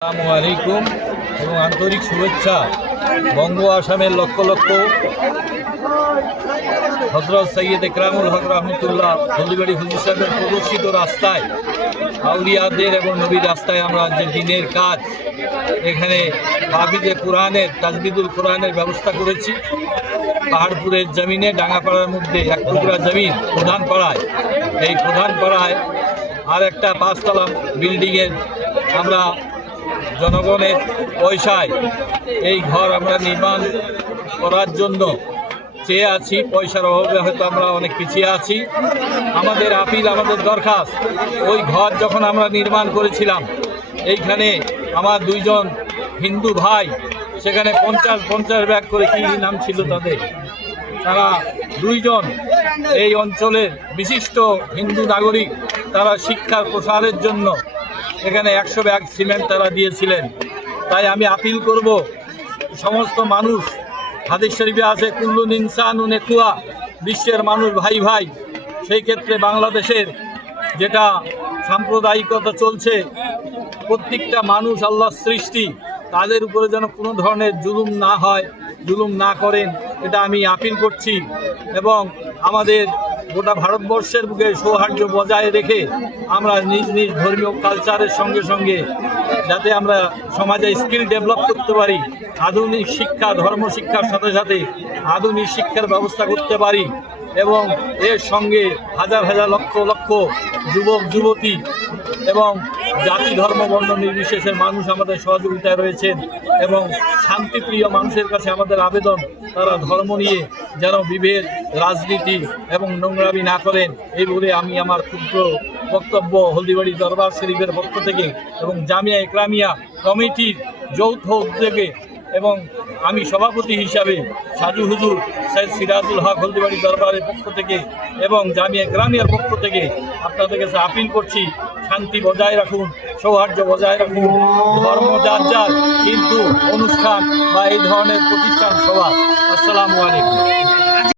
আসসালামু আলাইকুম এবং আন্তরিক শুভেচ্ছা। বঙ্গ আসামের লক্ষ লক্ষ হযরত সৈয়দ একরামুল হক রহমতুল্লাহ হলদিবাড়ি হুজুর সাহেবের প্রদর্শিত রাস্তায়, আউলিয়াদের এবং নবীর রাস্তায় আমরা যে দিনের কাজ, এখানে হাফিজে কোরআনের তাজবিদুল কোরআনের ব্যবস্থা করেছি। পাহাড়পুরের জমিনে ডাঙ্গাপাড়ার মধ্যে এক টুকরা জমিন প্রধান পাড়ায়, এই প্রধান পাড়ায় আর একটা 5 তলা বিল্ডিংয়ের আমরা জনগণের পয়সায় এই ঘর আমরা নির্মাণ করার জন্য চেয়ে আছি। পয়সার অভাবে হয়তো আমরা অনেক পিছিয়ে আছি। আমাদের আপিল, আমাদের দরখাস্ত, ওই ঘর যখন আমরা নির্মাণ করেছিলাম, এইখানে আমার 2 জন হিন্দু ভাই সেখানে 50 ব্যাগ করে, কী নাম ছিল তাদের, তারা 2 জন এই অঞ্চলের বিশিষ্ট হিন্দু নাগরিক, তারা শিক্ষার প্রসারের জন্য এখানে 100 ব্যাগ সিমেন্ট তারা দিয়েছিলেন। তাই আমি আপিল করব, সমস্ত মানুষ, হাদিস শরীফে আছে কুল্লুন ইনসানুন একুয়া, বিশ্বের মানুষ ভাই ভাই। সেই ক্ষেত্রে বাংলাদেশের যেটা সাম্প্রদায়িকতা চলছে, প্রত্যেকটা মানুষ আল্লাহর সৃষ্টি, তাদের উপরে যেন কোনো ধরনের জুলুম না হয়, জুলুম না করেন, এটা আমি আপিল করছি। এবং আমাদের গোটা ভারতবর্ষের বুকে সৌহার্দ্য বজায় রেখে আমরা নিজ নিজ ধর্মীয় কালচারের সঙ্গে সঙ্গে যাতে আমরা সমাজে স্কিল ডেভেলপ করতে পারি, আধুনিক শিক্ষা, ধর্ম শিক্ষার সাথে সাথে আধুনিক শিক্ষার ব্যবস্থা করতে পারি, এবং এর সঙ্গে হাজার হাজার লক্ষ লক্ষ যুবক যুবতী এবং জাতি ধর্ম বর্ণ নির্বিশেষের মানুষ আমাদের সহযোগিতায় রয়েছেন। এবং শান্তিপ্রিয় মানুষের কাছে আমাদের আবেদন, তারা ধর্ম নিয়ে যেন বিভেদ, রাজনীতি এবং নোংরামি না করেন। এই বলে আমি আমার ক্ষুদ্র বক্তব্য হলদিবাড়ি দরবার শরীফের পক্ষ থেকে এবং জামিয়া একরামিয়া কমিটির যৌথ উদ্যোগে এবং আমি সভাপতি হিসাবে সাজু হুজুর সৈয়দ সিরাজুল হক হলদিবাড়ি দরবারের পক্ষ থেকে এবং জামিয়া একরামিয়ার পক্ষ থেকে আপনাদের কাছে আপিল করছি, শান্তি বজায় রাখুন, সৌহার্দ্য বজায় রাখুন। ধর্ম যার যার, কিন্তু অনুষ্ঠান বা এই ধরনের প্রতিষ্ঠান সভা। আসসালামু আলাইকুম।